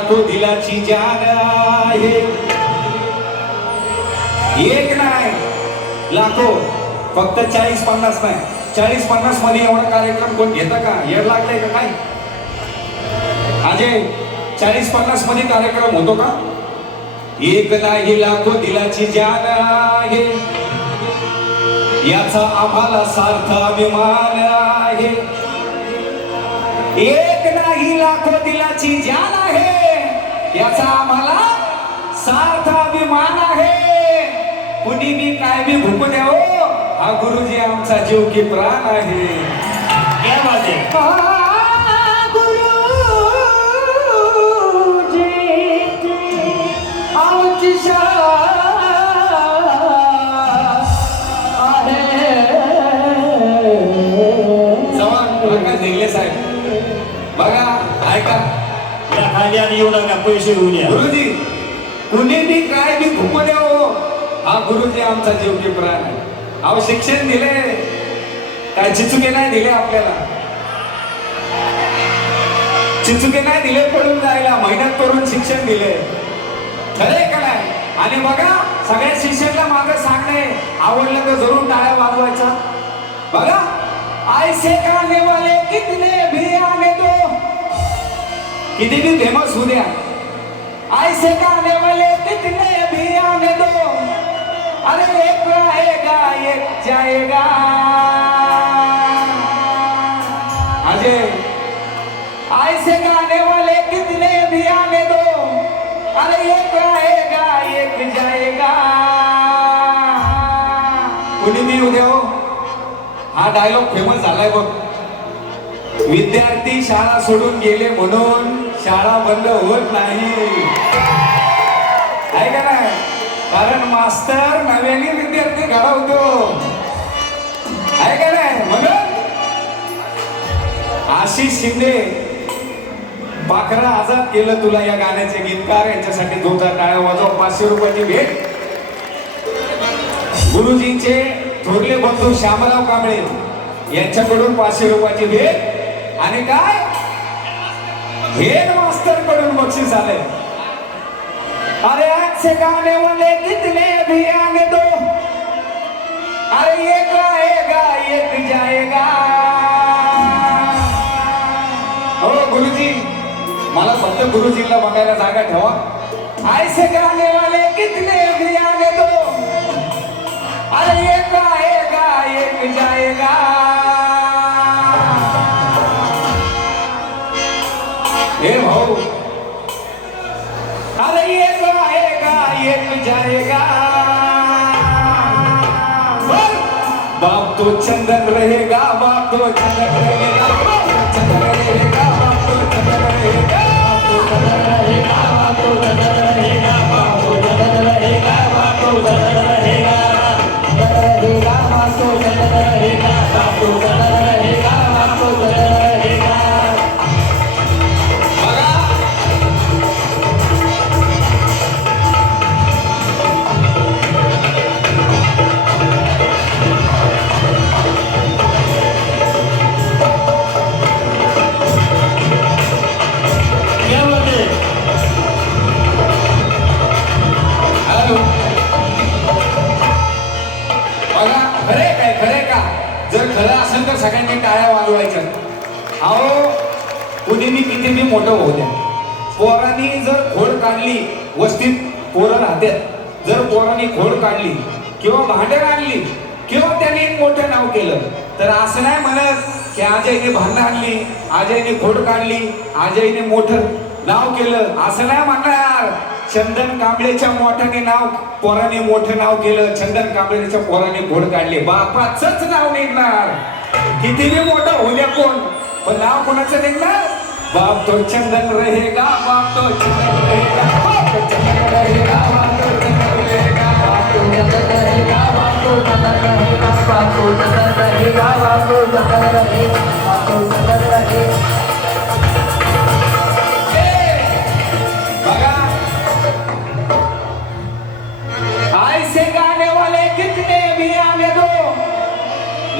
तो दिलाची जान आहे. एक नाही लाखो फक्त चाळीस पन्नास नाही. चाळीस पन्नासमध्ये एवढा कार्यक्रम कोण घेतं का? येड लागलाय का काय? अजय चाळीस पन्नासमध्ये कार्यक्रम होतो का? एक नाही लाखो दिलाची जान आहे. याचा आम्हाला सार्थ अभिमान आहे. एक नाही लाखो दिलाची जान आहे. याचा आम्हाला सार्थ अभिमान आहे. कुणी मी काय बी भूक द्याव हा गुरुजी आमचा जीव की प्राण आहे. गुरु बात आमची जवान खाली आणि येऊ नका पैसे घेऊन या. गुरुजी कुणी बी काय बी भूक द्यावो हा गुरुजी आमचा जीव की प्राण आहे. अहो शिक्षण दिले काय चिचुके नाही दिले आपल्याला? चिचुके नाही दिले पडून जायला मेहनत करून शिक्षण दिले खरे का नाही? आणि बघा सगळ्या शिक्षणला माझं सांगणे आवडलं तर जरूर टाळ्या वाजवायचा. बघा ऐसे गाने वाले कितने भी आने दो किती भी फेमस होऊ द्या. ऐसे गाने वाले कितने भी आने दो अरे एक आएगा एक जाएगा अजय ऐसे गाने वाले कितने भी आने दो अरे एक आएगा एक जाएगा कुणी मी उद्या हो. हा डायलॉग फेमस झालाय बघ. विद्यार्थी शाळा सोडून गेले म्हणून शाळा बंद होत नाही. आहे का नाही? कारण मास्तर नव्याने विद्यार्थी घडवतो. आहे का नाही? म्हणून आशिष शिंदे पाखरा आजाद केलं तुला या गाण्याचे गीतकार यांच्यासाठी जोरदार टाळ्या वाजव पाचशे रुपयाची भेट. गुरुजींचे थोरले बंधू श्यामराव कांबळे यांच्याकडून पाचशे रुपयाची भेट. आणि काय? हेड मास्टरकडून बक्षीस आले अरे आज से गाने वाले कितने भी आने दो. अरे एक आएगा एक जाएगा हो गुरुजी मला फक्त गुरुजीला बघायला जागा ठेवा. ऐसे गाने वाले कितने भी आने दो. अरे एक आएगा एक जाएगा जाएगा। बाप तो चंदन रहेगा बाप तो चंदन रहेगा। खरे काय खरे का? जर खरं असेल तर सगळ्यांनी टाळ्या वाजवायच्या. अहो कुणीनी किती मी मोठं होऊ द्या. पोरांनी जर खोड काढली वस्तीत पोरं राहतात जर पोरांनी खोड काढली किंवा भांडण आणली किंवा त्यांनी मोठं नाव केलं तर असं नाही म्हणत की अजयने भांडण आणली अजयने खोड काढली अजयने मोठं नाव केलं. असं नाही म्हणणार. चंदन कांबळेच्या मोठ्याने नाव पोराने मोठं नाव केलं. चंदन कांबळेच्या पोराने घोड काढले बापाचंच नाव निघणार. कितीने मोठं होऊ द्या कोण पण नाव कोणाचं निघणार? बाप तो चंदन रहेगा बाप तो चंदन रहेगा बाप तो चंदन रहेगा बाप तो चंदन रहेगा बाप तो चंदन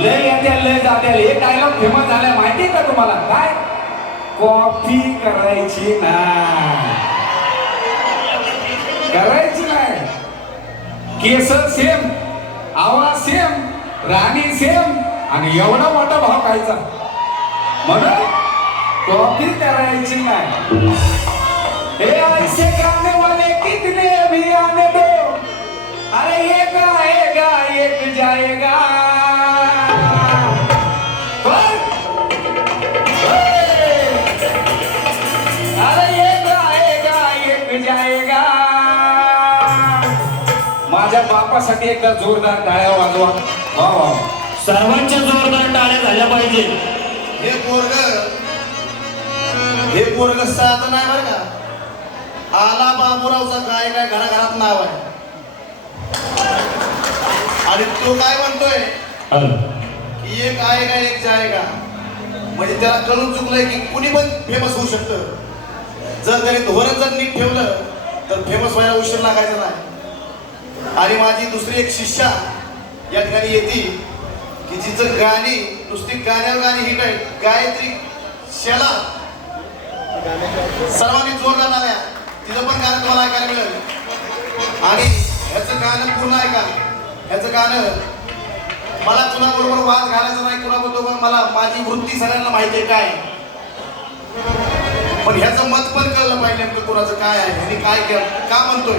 लय येत्या लय जात्या. हे डायलॉग फेमस झालाय. माहिती का तुम्हाला? काय? कॉफी करायची नाही. करायची नाही. केस सेम. आवाज सेम राणी सेम आणि एवढा मोठा भाव खायचा. म्हणून कॉफी करायची नाही. हे ऐसे गाने वाले कितने भी आने दो अरे ये गाएगा एक जाएगा बापासाठी एकदा जोरदार टाळ्या वाजवा. वा वा सर्वांच्या जोरदार टाळ्या झाल्या पाहिजे. हे पोरग हे पोरग साधं नाही बरं का? आला बाबूरावचा काय काय घराघरात नाव आहे. आणि तो काय म्हणतोय? हॅलो. की एक आहे का एक जायगा म्हणजे त्याला कळून चुकलंय की कुणी पण फेमस होऊ शकतं. जर त्याने धोरण जर नीट ठेवलं तर फेमस व्हायला उशीर लागायचा नाही. आणि माझी दुसरी एक शिष्या या ठिकाणी येते की जिचं गाणी नुसती गाण्यावर गाणी हिट आहे गायत्री शेला सर्वांनी जोरदार आल्या तिचं पण गाणं तुम्हाला ऐकायला मिळेल. आणि ह्याचं गाणं पूर्ण ऐका ह्याचं गाणं मला कुणाबरोबर वाद घालायचा नाही कुणाबरोबर मला माझी वृत्ती सगळ्यांना माहिती आहे काय. पण ह्याचं मत पण कळलं पाहिजे नेमकं कुणाचं काय आहे आणि काय केलं का म्हणतोय.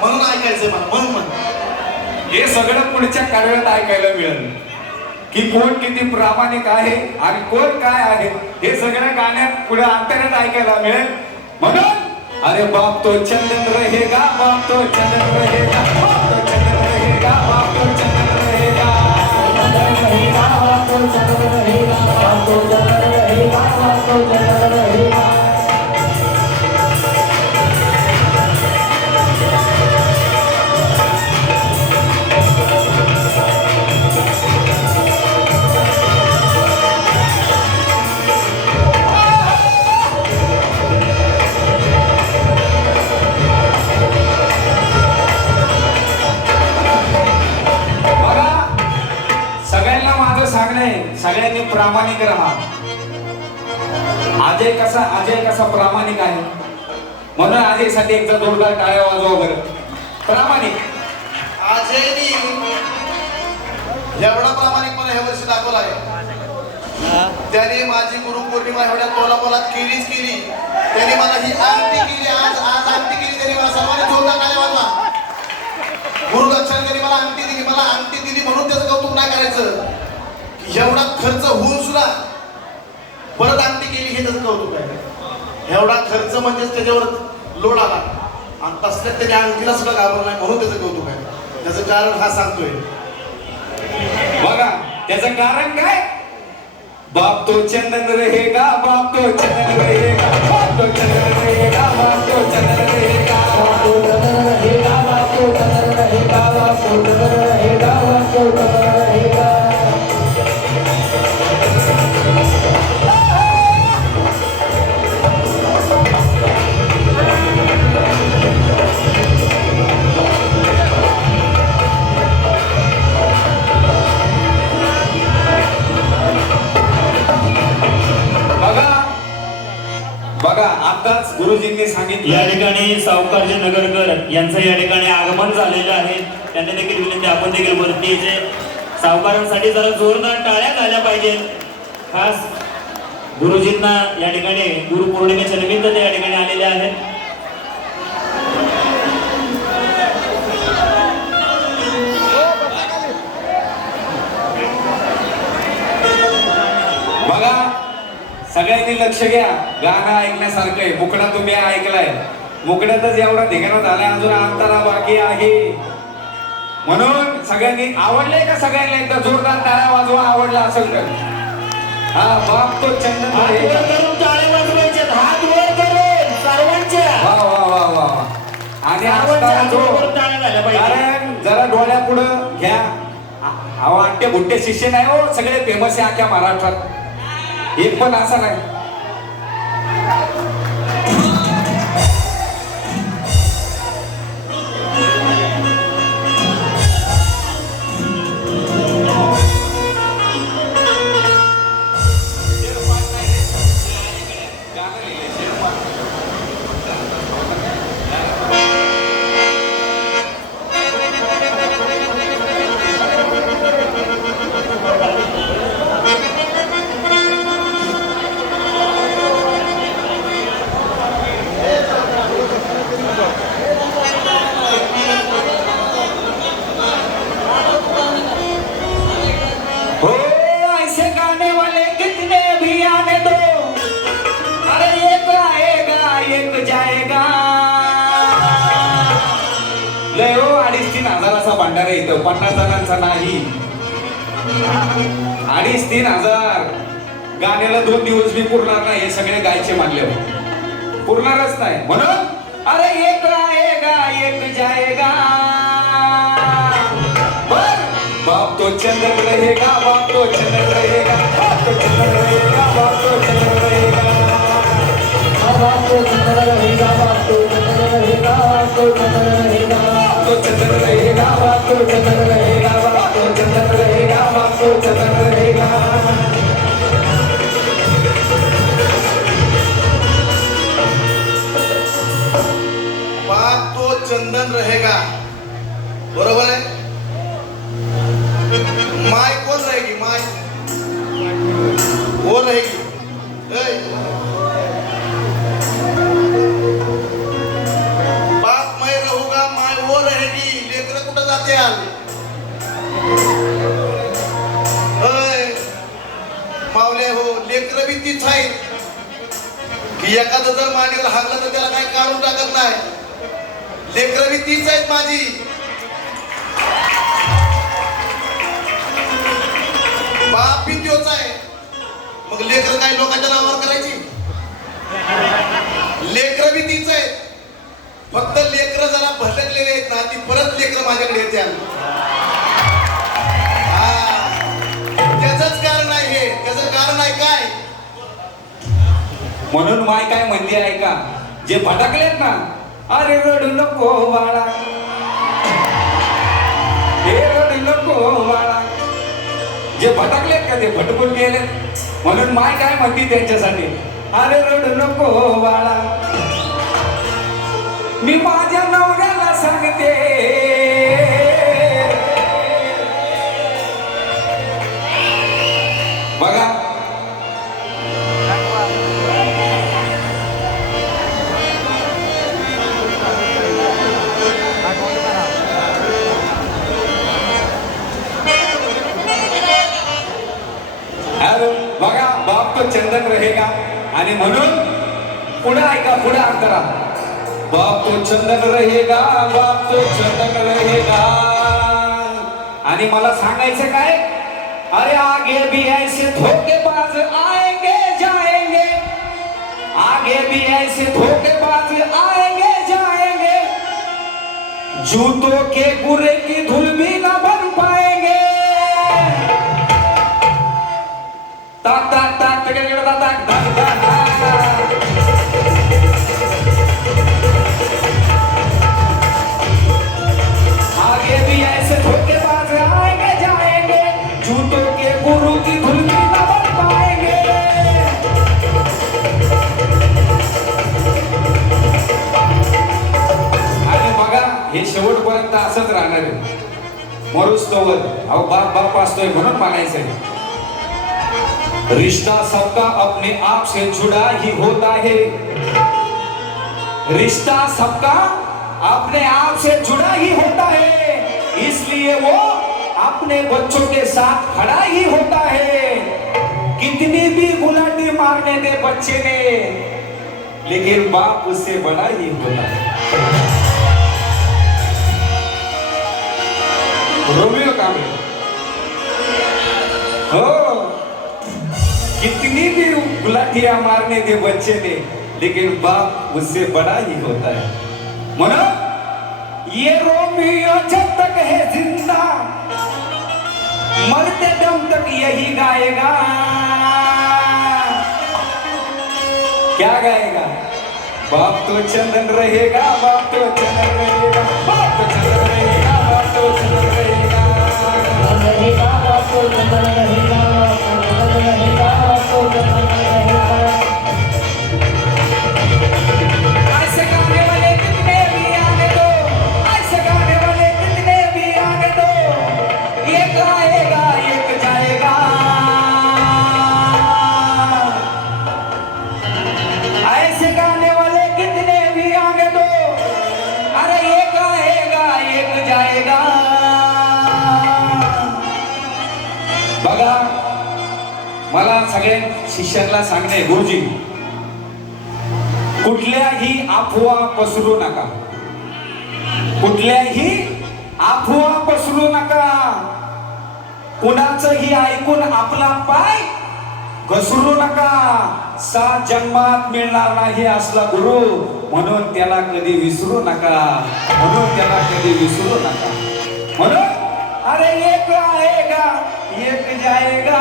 म्हणून ऐकायचंय मला म्हणून म्हण हे सगळं पुढच्या कार्यात ऐकायला मिळेल. की कोण किती प्रामाणिक आहे आणि कोण काय आहे हे सगळं गाण्यात पुढे अंतर्यात ऐकायला मिळेल. म्हणून अरे बाप तो चंदन रहेगा बाप तो चंदन रहेगा बाप तो चंदन रहेगा बाप तो चंदन रहेगा चंद्र कसा अजय कसा प्रामाणिक आहे? म्हणून अजयसाठी एकदा जोरदार टाळ्या वाजवा बरं. प्रामाणिक. अजयनी एवढा प्रामाणिकपणा ह्या वर्षी दाखवला आहे. त्याने माझी गुरु पौर्णिमा एवढ्या तोलापोलात केलीच केली. त्याने मला ही आरती केली. आज आज आरती केली. त्याने मला सर्वांनी जोरदार टाळ्या वाजवा. गुरुदक्षिणा त्यांनी मला अंगठी दिली. मला अंगठी दिली म्हणून त्याचं कौतुक नाही करायचं. एवढा खर्च होऊन सुद्धा परत अंगठी केली हे त्याचं कौतुक आहे. एवढा खर्च म्हणजेच त्याच्यावर लोड आला. आणि तसल्यात त्याने अंगठीला सुद्धा घाबरला नाही म्हणून त्याचं कौतुक आहे. त्याचं कारण हा सांगतोय. बघा त्याचं कारण काय? बाप तो चंदन रहेगा बाप तो चंदन रहेगा बाप तो चंदन रहेगा बाप तो चंदन रहेगा बाप तो चंदन ठिकाणी नगरकर यांचं या ठिकाणी आगमन झालेलं आहे. त्यांनी देखील विनंती आपण देखील वरती सावकारांसाठी जरा जोरदार टाळ्या झाल्या पाहिजेत. खास गुरुजींना या ठिकाणी गुरुपौर्णिमेच्या निमित्त ते या ठिकाणी आलेले आहेत. बघा सगळ्यांनी लक्ष घ्या. गाणं ऐकण्यासारखं आहे. मुकडा तुम्ही ऐकलाय. मुकड्यातच एवढा धिंगाणा झालाय. अजून अंतरा बाकी आहे. म्हणून सगळ्यांनी आवडले का सगळ्यांना एकदा जोरदार टाळ्या वाजवा आवडला असेल तर. हा बाप तो करून टाळ्या वाजवायचे हात वर करून सर्वांच्या. वा वा वा वा वा. आणि कारण जरा डोळ्या पुढं घ्या. अहो आमचे बुड्डे शिष्य नाही हो सगळे फेमस आहे अख्ख्या महाराष्ट्रात. एक पण असा नाही. गाण्याला दोन दिवस मी पुरणार नाही हे सगळे गायचे मानले पुरणारच नाही म्हणून अरे एक आएगा एक जाएगा बाप तो चंदन रहेगा बाप तो चंदन रहेगा बाप तो चंदन रहेगा बाप तो चंदन रहेगा बाप तो चंद्र रहेगा बाप तो चंद्र रहेगा बाप तो चंद्र रहेगा बाप तो चंदन रहेगा बाप तो चंदन रहेगा बाप तो चंदन रहेगा बाप तो चंदन रहेगा बंधन रहेगा। बरोबर आहे माय कोण रहेगी? माय वो रहेगी। बाप मैं रहूगा माय वो रहेगी। लेकर कुठं जाते आल मावले हो लेकर बी तीच आहेत की एखादं जर मांडीवर हागलं नाही तीच आहेत माझी. बाप बी त्योच आहे. मग लेकर काय लोकांच्या नावावर करायची? लेकर बी तीच आहेत. फक्त लेकर जरा भटकलेले आहेत ना ती परत लेकर माझ्याकडे येत्या त्याच कारण आहे हे. कारण आहे काय? म्हणून माय काय म्हणली आहे का जे भटकलेत ना अरे रडू नको बाळा. हे रडू नको बाळा. जे भटकलेत का ते भटकून गेले? म्हणून माय काय म्हणते त्यांच्यासाठी? अरे रडू नको बाळा. मी माझ्या नवऱ्याला सांगते. आणि म्हणून पुढे ऐका, पुढे बाप तो चंदन रहेगा, बाप तो चंदन रहेगा. आणि मला सांगायचं काय? अरे आगे भी ऐसे आएँगे, जाएँगे. आगे भी ऐसे आएँगे, जाएँगे. जूतों के बुरे की धूल भी न मरुस्तवर अहो बाप बाप असतोय म्हणून म्हणायचंय. रिश्ता सबका अपने आप से जुड़ा ही होता है. रिश्ता सबका अपने आप से जुड़ा ही होता है. इसलिए वो अपने बच्चों के साथ खड़ा ही होता है. कितनी भी गुलाटी मारने दे बच्चे ने, लेकिन बाप उससे बड़ा ही होता है. हो कितनी भी गुलाटियाँ मारने के बच्चे ने, लेकिन बाप उससे बड़ा ही होता है। मनो, ये रोमियो जब तक है ज़िंदा, मरते दम तक यही गाएगा। क्या गाएगा? बाप तो चंदन रहेगा, बाप तो चंदन रहेगा। बाप तो चंद्र रहेगा कुठल्याही अफवा पसरू नका. कुठल्याही अफवा पसरू नका. कुणाचंही ऐकून आपला पाय घसरू नका. सात जन्मात मिळणार नाही असला गुरु म्हणून त्याला कधी विसरू नका. म्हणून त्याला कधी विसरू नका. म्हणून अरे एक आएगा एक जाएगा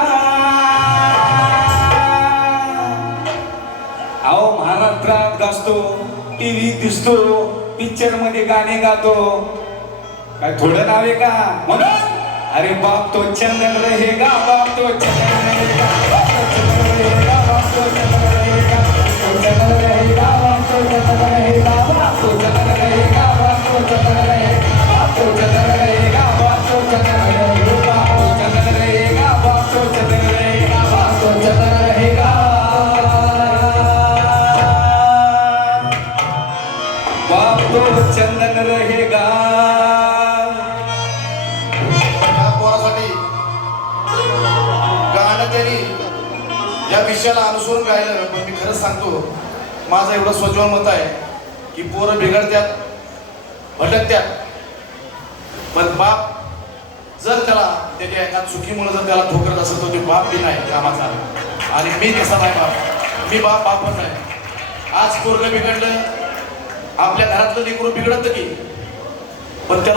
अहो महाराष्ट्रात गाजतो टीव्ही दिसतो पिक्चरमध्ये गाणे गातो. काय थोडं नाव आहे का? म्हणून अरे बाप तो चंदन रहेगा बाप तो चंदन रहेगा बाप तो चंदन रहेगा बाप तो चंदन रहेगा तो चंदन रहेगा बाप तो चंदन रहेगा बाप तो चंदन रहेगा बाप तो चंदन रहेगा बाप तो चंदन पोरासाठी गाणं त्यांनी या विषयाला अनुसरून गायलं पण मी खरंच सांगतो माझं एवढं स्वज्वल मत आहे की पोरं बिघडत्यात भटकत्यात. पण बाप जर त्याला त्याच्या एका चुकीमुळे जर त्याला ठोकरत असेल तर ते बाप बी नाही कामाचा. आणि मी कसा नाही बाप. मी बाप बापच आहे. आज पोरगं बिघडलं आपल्या घरातलं लेकरू बिघडत की? पण त्या